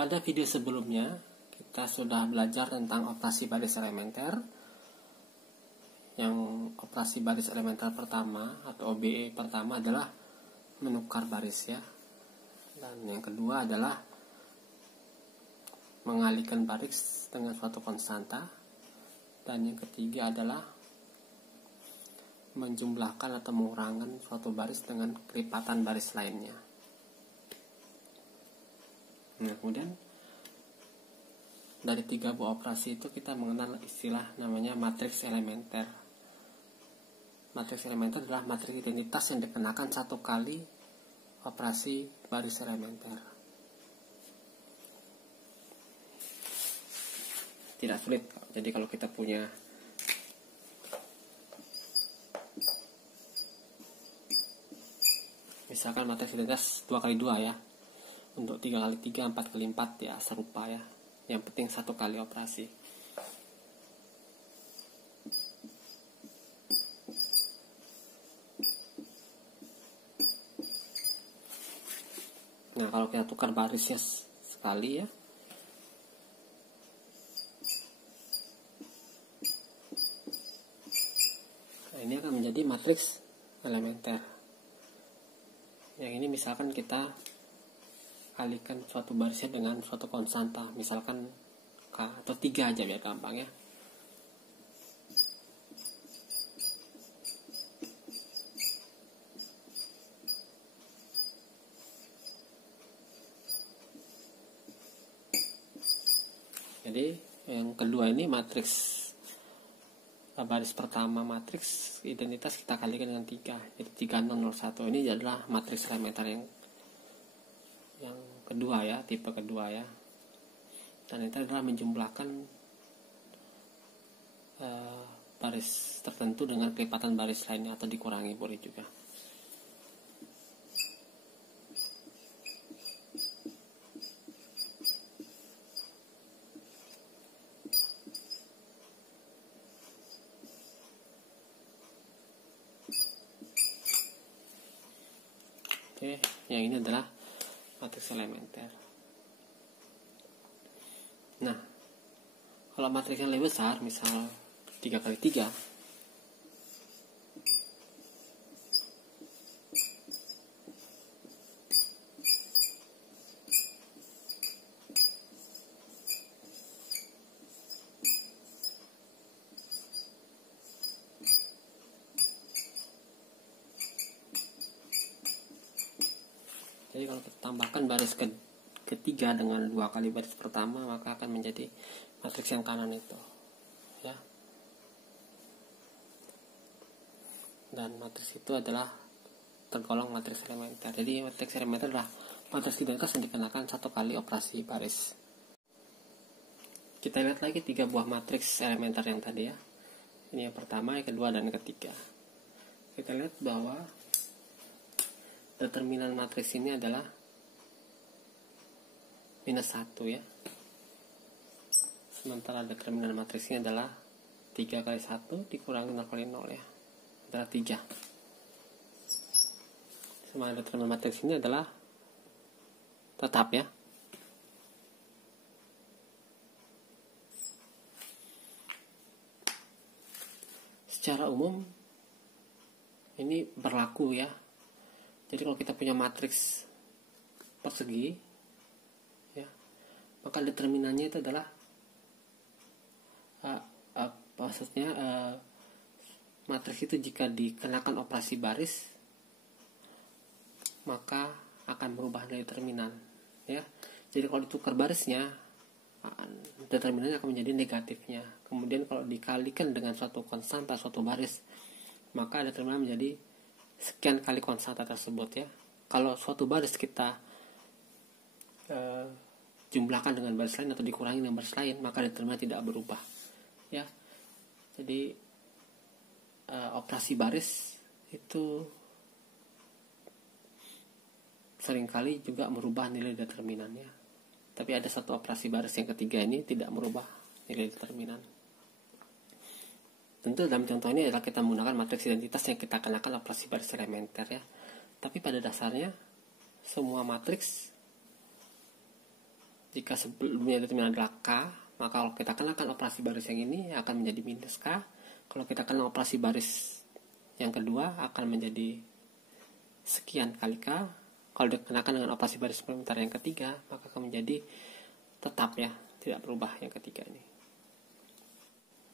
Pada video sebelumnya kita sudah belajar tentang operasi baris elementer. Yang operasi baris elementer pertama atau OBE pertama adalah menukar baris ya. Dan yang kedua adalah mengalihkan baris dengan suatu konstanta. Dan yang ketiga adalah menjumlahkan atau mengurangkan suatu baris dengan kelipatan baris lainnya. Nah, kemudian dari 3 buah operasi itu kita mengenal istilah namanya matriks elementer. Matriks elementer adalah matriks identitas yang dikenakan satu kali operasi baris elementer. Tidak sulit. Jadi kalau kita punya misalkan matriks identitas 2x2 ya. Untuk 3x3, 4x4 ya serupa ya. Yang penting satu kali operasi. Nah, kalau kita tukar barisnya sekali ya. Nah, ini akan menjadi matriks elementer. Yang ini misalkan kita kalikan suatu barisnya dengan suatu konstanta, misalkan K atau 3 aja biar gampang ya. Jadi yang kedua ini matriks baris pertama matriks identitas kita kalikan dengan 3. Jadi 3001 ini adalah matriks elementer yang kedua ya, tipe kedua ya. Dan itu adalah menjumlahkan baris tertentu dengan kelipatan baris lainnya atau dikurangi boleh juga. Oke, yang ini adalah matriks elementer. Nah, kalau matriks yang lebih besar, misal 3x3, jadi kalau kita tambahkan baris ketiga dengan 2 kali baris pertama, maka akan menjadi matriks yang kanan itu ya. Dan matriks itu adalah tergolong matriks elementer. Jadi matriks elementer adalah matriks identitas yang dikenakan satu kali operasi baris. Kita lihat lagi 3 buah matriks elementer yang tadi ya. Ini yang pertama, yang kedua, dan yang ketiga. Kita lihat bahwa determinan matriks ini adalah minus 1 ya. Sementara determinan matriksnya adalah 3 kali 1 dikurangi 0 kali 0 ya. Adalah 3. Sementara determinan matriks ini adalah tetap ya. Secara umum ini berlaku ya. Jadi kalau kita punya matriks persegi ya, maka determinannya itu adalah maksudnya matriks itu jika dikenakan operasi baris maka akan berubah nilai determinan ya. Jadi kalau ditukar barisnya determinannya akan menjadi negatifnya. Kemudian kalau dikalikan dengan suatu konstanta suatu baris, maka determinan menjadi sekian kali konstanta tersebut ya. Kalau suatu baris kita jumlahkan dengan baris lain atau dikurangi dengan baris lain, maka determinan tidak berubah ya. Jadi operasi baris itu seringkali juga merubah nilai determinannya. Tapi ada satu operasi baris yang ketiga ini tidak merubah nilai determinan. Tentu dalam contoh ini adalah kita menggunakan matriks identitas yang kita kenakan operasi baris elementer ya. Tapi pada dasarnya semua matriks Jika sebelumnya determinan adalah K, maka kalau kita kenakan operasi baris yang ini akan menjadi minus K. Kalau kita kenal operasi baris yang kedua akan menjadi sekian kali K. Kalau dikenakan dengan operasi baris komplementer yang ketiga, maka akan menjadi tetap ya, tidak berubah yang ketiga ini.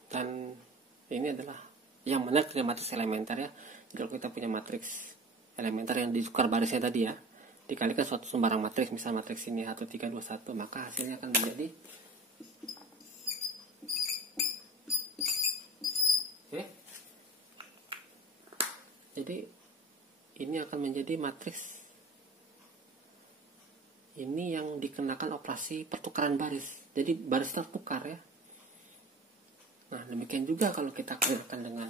Dan ini adalah yang menarik dari matriks elementer ya. Kalau kita punya matriks elementer yang ditukar barisnya tadi ya, dikalikan suatu sembarang matriks, misal matriks ini 1, 3, 2, 1, maka hasilnya akan menjadi jadi ini akan menjadi matriks ini yang dikenakan operasi pertukaran baris. Jadi baris tertukar ya. Nah, demikian juga kalau kita kenakan dengan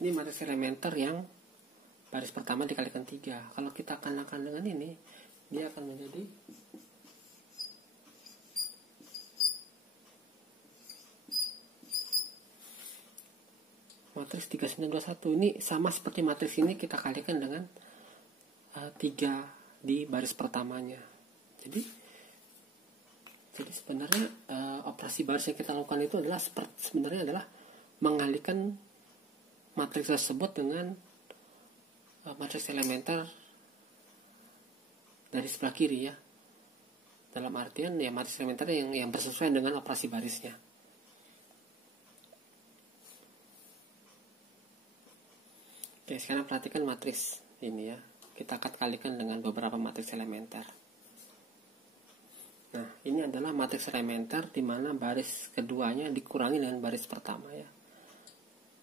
ini matriks elementer yang baris pertama dikalikan 3. Kalau kita kenakan dengan ini, dia akan menjadi matriks 3921. Ini sama seperti matriks ini kita kalikan dengan 3 di baris pertamanya. Jadi sebenarnya operasi baris yang kita lakukan itu adalah sebenarnya adalah mengalihkan matriks tersebut dengan matriks elementer dari sebelah kiri ya. Dalam artian ya matriks elementer yang bersesuaian dengan operasi barisnya. Oke, sekarang perhatikan matriks ini ya. Kita akan kalikan dengan beberapa matriks elementer. Nah, ini adalah matriks elementer di mana baris keduanya dikurangi dengan baris pertama ya.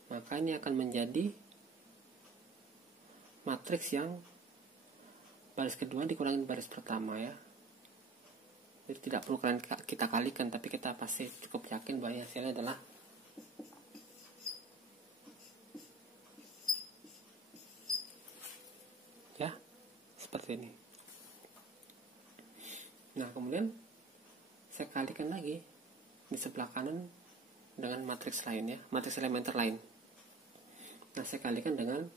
Maka ini akan menjadi matriks yang baris kedua dikurangi baris pertama ya. Jadi tidak perlu kita kalikan, tapi kita pasti cukup yakin bahwa hasilnya adalah ya seperti ini. Nah, kemudian saya kalikan lagi di sebelah kanan dengan matriks lain ya, matriks elementer lain. Nah, saya kalikan dengan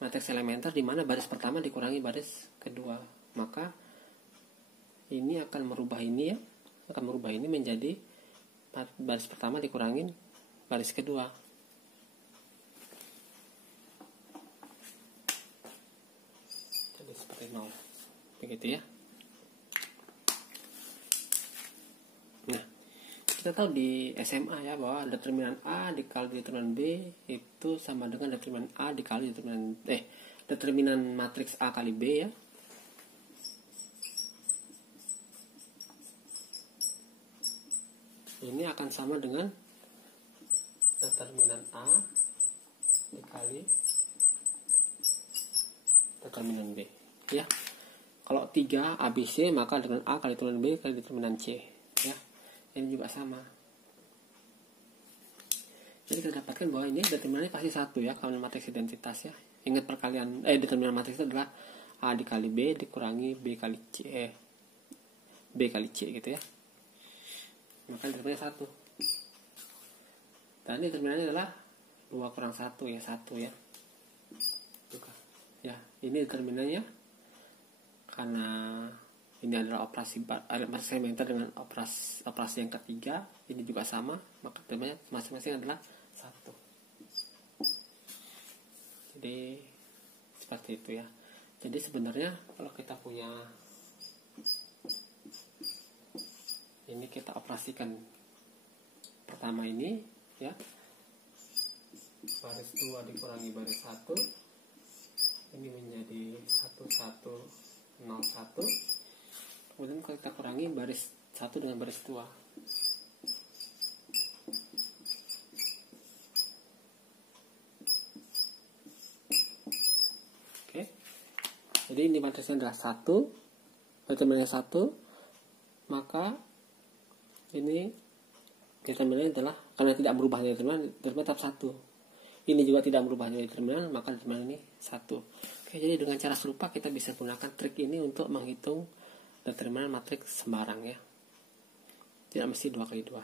matriks elementer di mana baris pertama dikurangi baris kedua. Maka ini akan merubah ini ya, akan merubah ini menjadi baris pertama dikurangi baris kedua. Jadi seperti 0. Begitu ya. Nah, kita tahu di SMA ya bahwa determinan A dikali determinan B itu sama dengan determinan A dikali determinan matriks A kali B ya. Ini akan sama dengan determinan A dikali determinan B ya. Kalau 3 ABC maka determinan A kali determinan B kali determinan C ya. Ini juga sama. Jadi kita dapatkan bahwa ini determinannya pasti 1 ya, kalau matriks identitas ya. Ingat perkalian determinan matriks itu adalah A dikali B dikurangi B kali C B kali C gitu ya. Maka determinannya 1. Dan ini determinannya adalah 2 kurang 1 ya, 1 ya. Ya, ini determinannya karena ini adalah operasi elementer dengan operasi yang ketiga, ini juga sama, maka determinannya masing-masing adalah 1. Jadi seperti itu ya. Jadi sebenarnya kalau kita punya ini, kita operasikan pertama ini ya, baris 2 dikurangi baris 1, ini menjadi 1101. Kemudian kalau kita kurangi baris 1 dengan baris 2, oke. Jadi ini matriksnya adalah 1, determinannya 1, maka ini determinannya adalah, karena tidak berubah dari determinan tetap 1. Ini juga tidak berubah dari determinan, maka determinan ini 1. Oke, jadi dengan cara serupa kita bisa gunakan trik ini untuk menghitung determinan matriks sembarang ya. Tidak mesti 2 kali 2.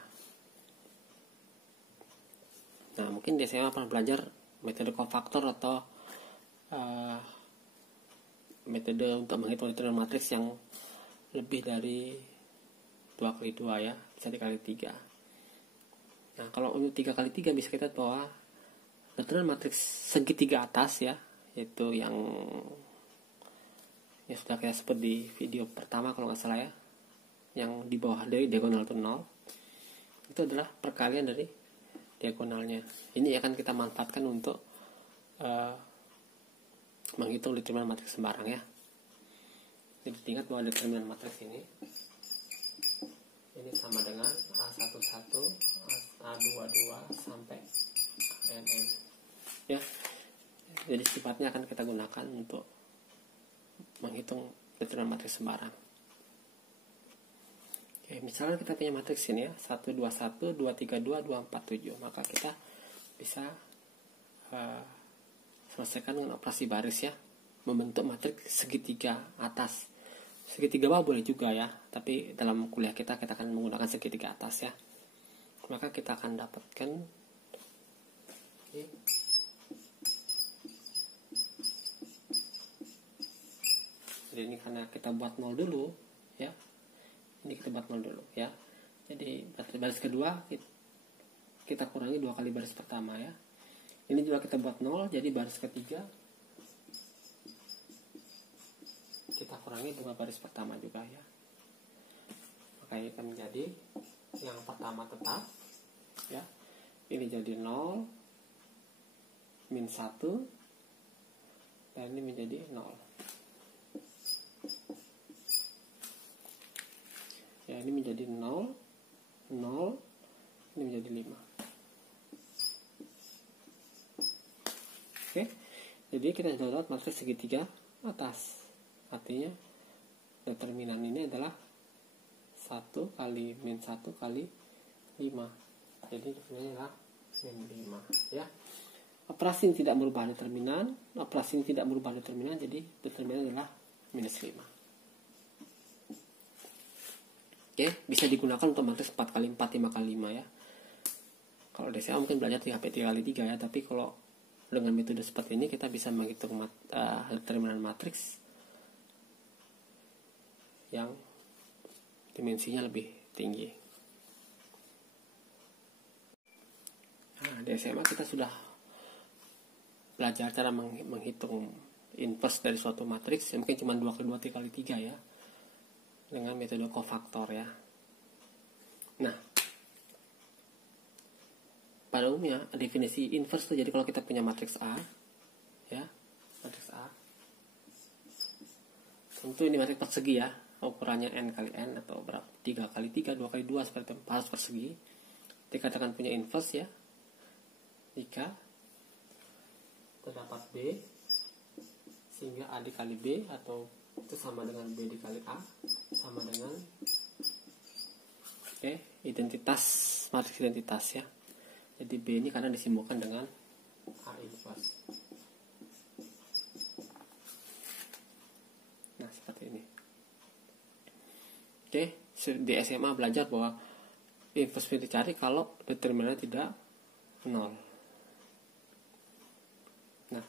Nah, mungkin di SMA pernah belajar metode kofaktor atau metode untuk menghitung determinan matriks yang lebih dari 2 kali 2 ya, bisa dikali 3. Nah, kalau untuk 3 kali 3 bisa kita bahwa determinan matriks segitiga atas ya, yaitu yang sudah kita sebut di video pertama kalau nggak salah ya, yang di bawah dari diagonal itu 0, itu adalah perkalian dari diagonalnya. Ini akan kita manfaatkan untuk menghitung determinan matriks sembarang ya. Jadi ingat bahwa determinan matriks ini sama dengan A11, A22 sampai ANN ya. Jadi sifatnya akan kita gunakan untuk menghitung determinan matriks sembarang. Oke, misalnya kita punya matriks ini ya, 121, 232, 247, maka kita bisa selesaikan dengan operasi baris ya, membentuk matriks segitiga atas. Segitiga bawah boleh juga ya, tapi dalam kuliah kita akan menggunakan segitiga atas ya. Maka kita akan dapatkan jadi ini karena kita buat 0 dulu ya. Ini kita buat 0 dulu ya. Jadi baris kedua kita kurangi 2 kali baris pertama ya. Ini juga kita buat 0, jadi baris ketiga kita kurangi 2 baris pertama juga ya. Maka ini akan menjadi yang pertama tetap ya. Ini jadi 0 min 1 dan ini menjadi 0 ya. Ini menjadi 0 0, ini menjadi 5. Oke, jadi kita sudah dapat matriks segitiga atas. Artinya determinan ini adalah 1 kali min 1 kali 5. Jadi determinannya adalah min 5 ya. Operasi ini tidak merubah determinan. Operasi ini tidak merubah determinan, jadi determinan adalah minus 5. Oke, bisa digunakan untuk matriks 4 kali 4, 5 kali 5 ya. Kalau DCA mungkin belajar 3 kali 3 ya, tapi kalau dengan metode seperti ini kita bisa menghitung determinan matriks yang dimensinya lebih tinggi. Nah, di SMA kita sudah belajar cara menghitung inverse dari suatu matriks, ya mungkin cuma 2 kali 2, 3 kali 3 ya, dengan metode kofaktor ya. Nah, pada umumnya definisi inverse itu, jadi kalau kita punya matriks A ya, matriks A, tentu ini matriks persegi ya, ukurannya n kali n atau berapa, 3 kali 3, 2 kali 2 seperti itu, harus persegi. Dikatakan punya inverse ya jika terdapat B sehingga A dikali B atau itu sama dengan B dikali A sama dengan identitas, matriks identitas ya. Jadi B ini karena disimbolkan dengan A inverse. Nah, seperti ini. Oke, di SMA belajar bahwa inverse dicari kalau determinannya tidak 0. Nah,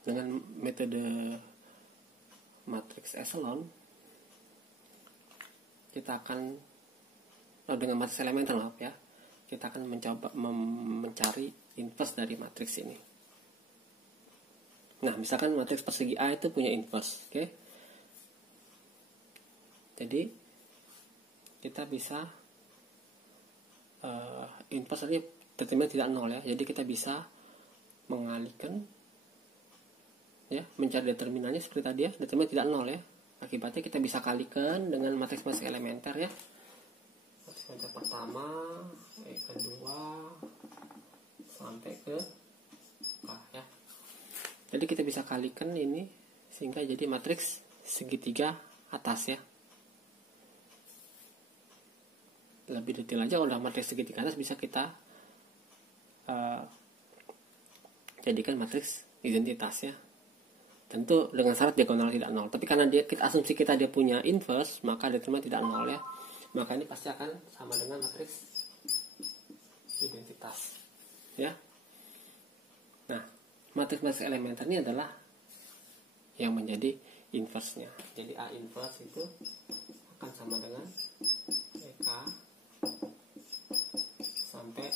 dengan metode matriks echelon kita akan dengan matriks elementer ya, kita akan mencoba mencari inverse dari matriks ini. Nah, misalkan matriks persegi A itu punya inverse, oke? Jadi kita bisa inverse tadi determinan tidak 0 ya. Jadi kita bisa mengalihkan ya, mencari determinannya seperti tadi ya, determinan tidak 0 ya. Akibatnya kita bisa kalikan dengan matriks elementer ya. Matriks elementer pertama, kedua sampai ke A ya. Jadi kita bisa kalikan ini sehingga jadi matriks segitiga atas ya. Lebih detail aja, kalau matriks segitiga atas bisa kita jadikan matriks identitas ya. Tentu dengan syarat diagonal tidak 0. Tapi karena asumsi kita dia punya inverse, maka determinan tidak 0 ya. Maka ini pasti akan sama dengan matriks identitas ya. matriks elementer ini adalah yang menjadi inverse-nya. Jadi A inverse itu akan sama dengan EK sampai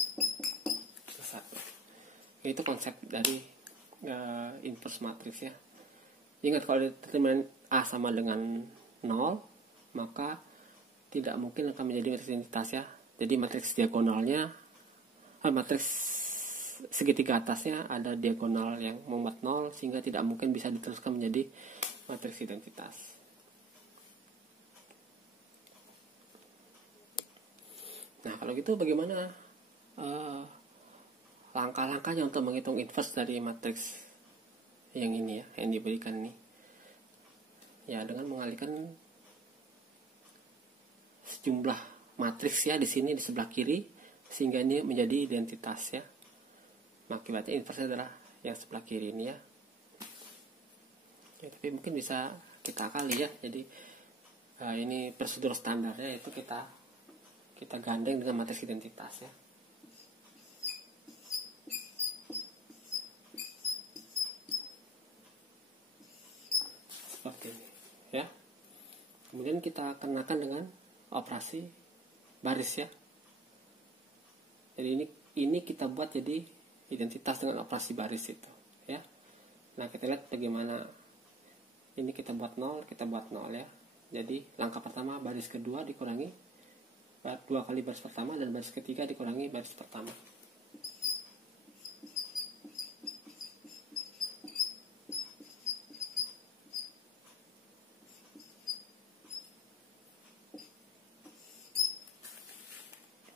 ke 1. Itu konsep dari inverse matriks ya. Ingat, kalau determinan A sama dengan 0, maka tidak mungkin akan menjadi matriks identitas ya. Jadi matriks diagonalnya, matriks segitiga atasnya ada diagonal yang memuat 0, sehingga tidak mungkin bisa diteruskan menjadi matriks identitas. Nah, kalau gitu bagaimana langkah-langkahnya untuk menghitung inverse dari matriks yang ini ya, yang diberikan ini? Ya, dengan mengalihkan sejumlah matriks ya di sini di sebelah kiri, sehingga ini menjadi identitas ya. Akibatnya inverse adalah yang sebelah kiri ini ya. Ya, tapi mungkin bisa kita akali ya. Jadi ini prosedur standarnya, yaitu kita gandeng dengan matriks identitas ya. Seperti ini ya. Kemudian kita kenakan dengan operasi baris ya. Jadi ini kita buat jadi identitas dengan operasi baris itu ya. Nah, kita lihat bagaimana ini kita buat 0 ya. Jadi langkah pertama, baris kedua dikurangi 2 kali baris pertama, dan baris ketiga dikurangi baris pertama.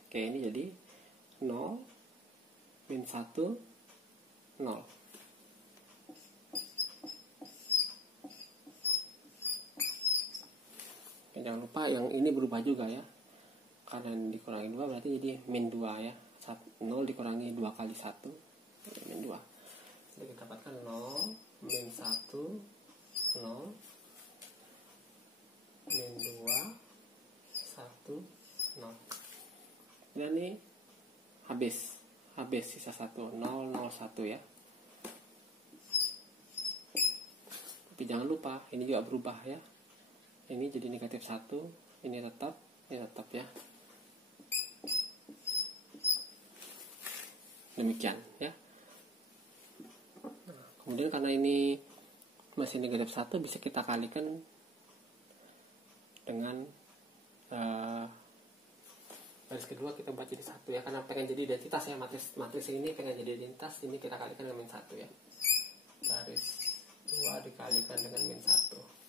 Oke, ini jadi 0 min 1 0. Jangan lupa yang ini berubah juga ya, karena dikurangi 2 berarti jadi min 2 ya. 0 dikurangi 2 kali 1 min 2. Jadi kita dapatkan 0 min 1 0 min 2 1 0. Dan ini habis sisa 1 0 0 1 ya. Tapi jangan lupa ini juga berubah ya. Ini jadi negatif 1, ini tetap ya. Demikian ya. Nah, kemudian karena ini masih negatif 1, bisa kita kalikan dengan baris kedua kita buat jadi 1 ya, karena pengen jadi identitas ya. Matriks ini pengen jadi identitas, ini kita kalikan dengan min 1 ya. Baris 2 dikalikan dengan min 1.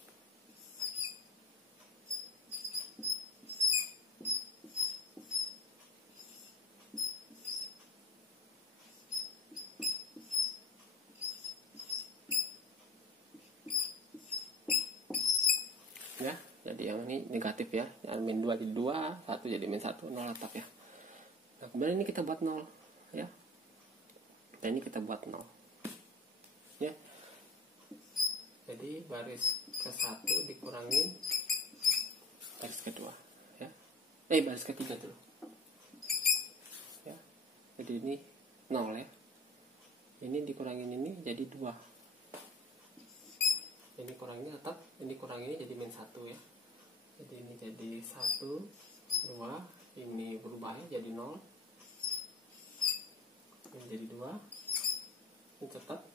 Ya, jadi yang ini negatif ya. Yang min 2 jadi 2, 1 jadi min 1, 0 tetap ya. Nah, kemudian ini kita buat 0 ya. Dan ini kita buat 0 ya. Jadi baris ke-1 dikurangi baris kedua ya. Baris ketiga dulu ya. Jadi ini 0 ya. Ini dikurangin ini jadi 2. Ini kurang ini tetap, ini kurang ini jadi min 1 ya. Jadi ini jadi 1 2, ini berubah ya jadi 0, ini jadi 2, ini tetap,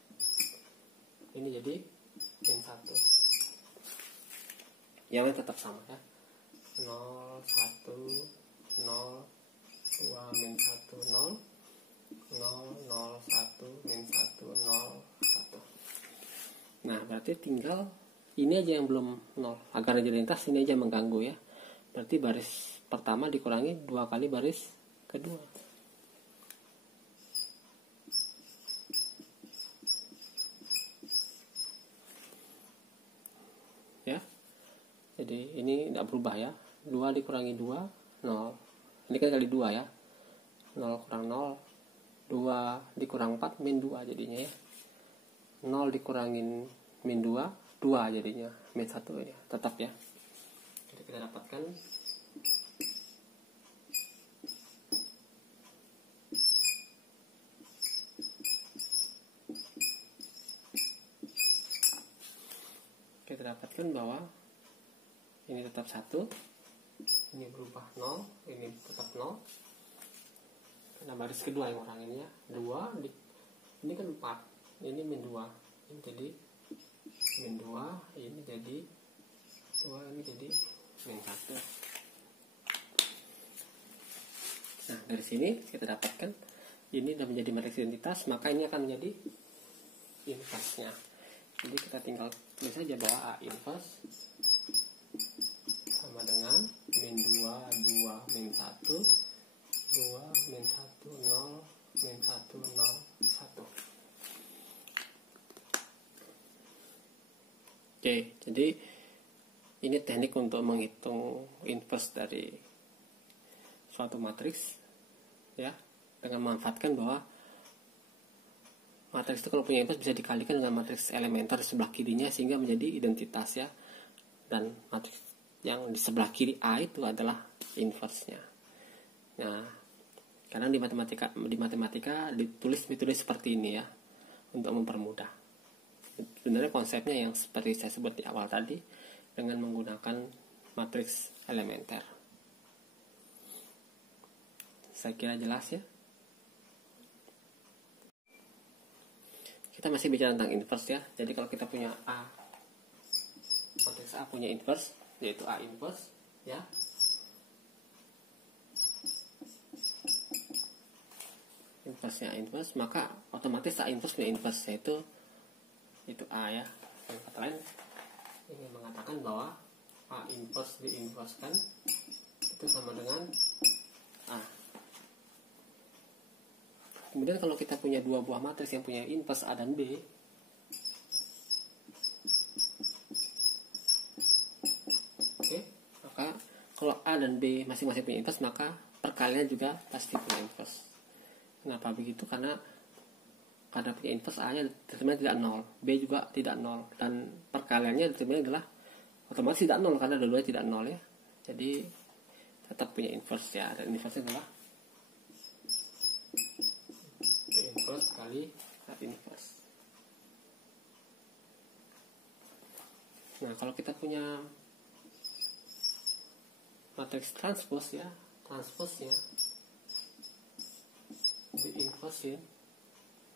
ini jadi min 1. Yang lain tetap sama ya. 0 1 0 2 min 1 0 0 0 1 min 1 0 1. Nah, berarti tinggal ini aja yang belum 0. Agar jadi identitas ini aja mengganggu ya. Berarti baris pertama dikurangi 2 kali baris kedua. Ya. Jadi ini tidak berubah ya. 2 dikurangi 2 0. Ini kan kali 2 ya. 0 kurang 0 2 dikurang 4 min 2 jadinya ya. 0 dikurangin min 2 2 jadinya, min 1 ya, tetap ya. Jadi kita dapatkan kita dapatkan bahwa ini tetap 1, ini berubah 0, ini tetap 0. Nah, baris kedua yang orang ini ya, 2, ini kan 4, ini min 2, ini jadi min 2, ini jadi 2, ini jadi min 1. Nah, dari sini kita dapatkan ini sudah menjadi matriks identitas, maka ini akan menjadi inverse-nya. Jadi kita tinggal tulis saja bahwa A inverse sama dengan min 2, 2, min 1, 2, min 1, 0, min 1, 0, 1. Oke, jadi ini teknik untuk menghitung inverse dari suatu matriks ya, dengan memanfaatkan bahwa matriks itu kalau punya inverse bisa dikalikan dengan matriks elementer di sebelah kirinya sehingga menjadi identitas ya, dan matriks yang di sebelah kiri A itu adalah inverse-nya. Nah, karena di matematika ditulis seperti ini ya, untuk mempermudah. Sebenarnya konsepnya yang seperti saya sebut di awal tadi, dengan menggunakan matriks elementer. Saya kira jelas ya. Kita masih bicara tentang inverse ya. Jadi kalau kita punya A, matriks A punya inverse, yaitu A inverse ya. Inverse-nya inverse, maka otomatis A inverse punya inverse, yaitu A ya. Dengan kata lain, ini mengatakan bahwa A inverse diinversekan itu sama dengan A. Kemudian kalau kita punya dua buah matriks yang punya inverse A dan B, oke, maka kalau A dan B masing-masing punya inverse, maka perkaliannya juga pasti punya inverse. Kenapa begitu? Karena punya inverse A nya determinan tidak 0, B juga tidak 0, dan perkaliannya determinan adalah otomatis tidak 0 karena dua-duanya tidak 0 ya. Jadi tetap punya inverse ya, dan inverse adalah inverse kali A inverse. Nah, kalau kita punya matriks transpose ya, transposnya diinverse,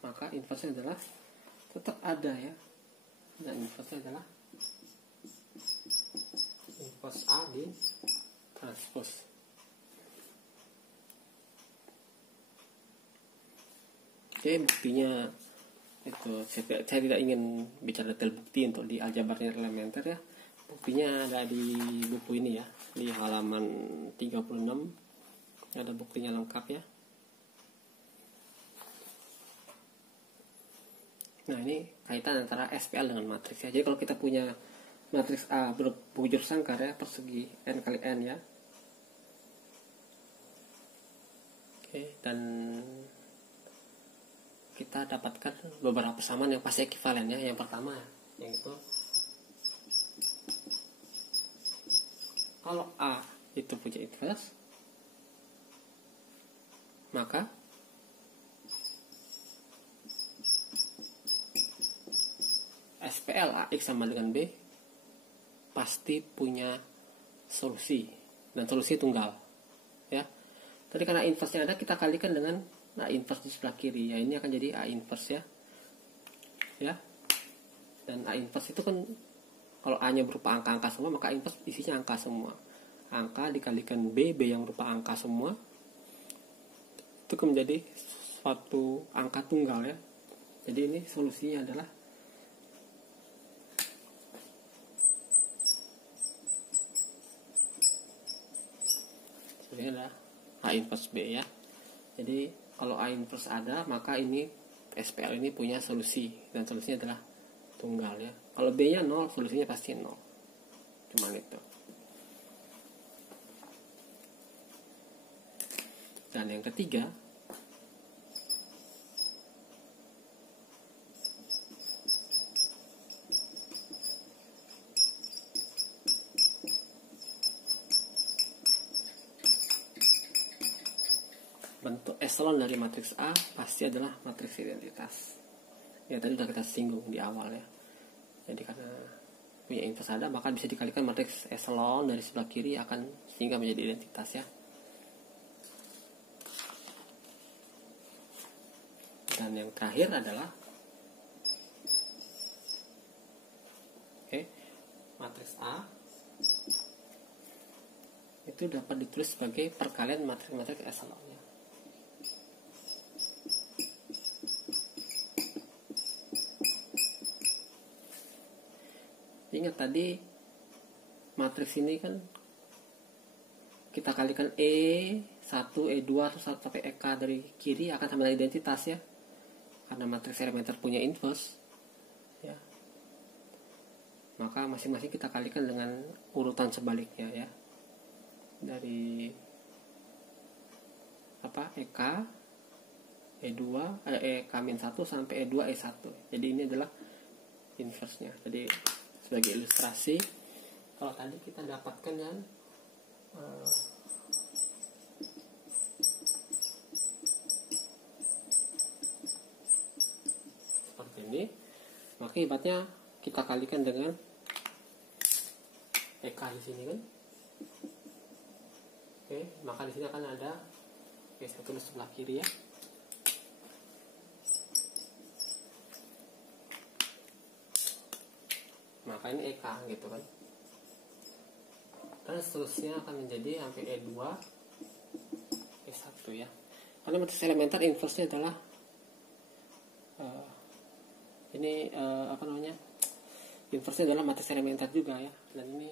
maka inverse adalah tetap ada ya, dan inverse adalah inverse A di transpose. Oke, buktinya itu saya tidak ingin bicara detail bukti untuk di aljabar elementer ya. Buktinya ada di buku ini ya, di halaman 36 ada buktinya lengkap ya. Nah, ini kaitan antara SPL dengan matriks ya. Jadi kalau kita punya matriks A berbujur sangkar ya, persegi n kali n ya. Oke, dan kita dapatkan beberapa persamaan yang pasti ekivalen ya. Yang pertama yaitu kalau A itu punya inverse, maka SPL AX sama dengan B pasti punya solusi, dan solusi tunggal ya. Tadi karena inverse-nya ada, kita kalikan dengan A inverse di sebelah kiri ya, ini akan jadi A inverse ya. Dan A inverse itu kan kalau A nya berupa angka-angka semua, maka A inverse isinya angka semua. Angka dikalikan B yang berupa angka semua, itu akan menjadi suatu angka tunggal ya. Jadi ini solusinya adalah A inverse B ya. Jadi kalau A inverse ada, maka ini SPL ini punya solusi, dan solusinya adalah tunggal ya. Kalau B nya 0, solusinya pasti 0. Cuman itu. Dan yang ketiga, bentuk eselon dari matriks A pasti adalah matriks identitas. Ya, tadi sudah kita singgung di awal ya. Jadi karena punya inverse ada, maka bisa dikalikan matriks echelon dari sebelah kiri akan sehingga menjadi identitas ya. Dan yang terakhir adalah matriks A itu dapat ditulis sebagai perkalian matriks echelonnya. Ingat tadi matriks ini kan kita kalikan E1, E2 atau 1 sampai EK dari kiri akan sama dengan identitas ya. Karena matriks elementer punya inverse ya. Maka masing-masing kita kalikan dengan urutan sebaliknya ya. Dari EK E2 EK-1 sampai E2 E1. Jadi ini adalah inverse-nya. Jadi sebagai ilustrasi, kalau tadi kita dapatkan yang seperti ini, maka ibaratnya kita kalikan dengan EK di sini kan. Oke, maka di sini akan ada saya tulis sebelah kiri ya. Maka ini EK gitu kan. Dan seterusnya akan menjadi sampai E2 E1 ya. Karena matriks elementer inverse-nya adalah inverse-nya adalah matriks elementer juga ya. Dan ini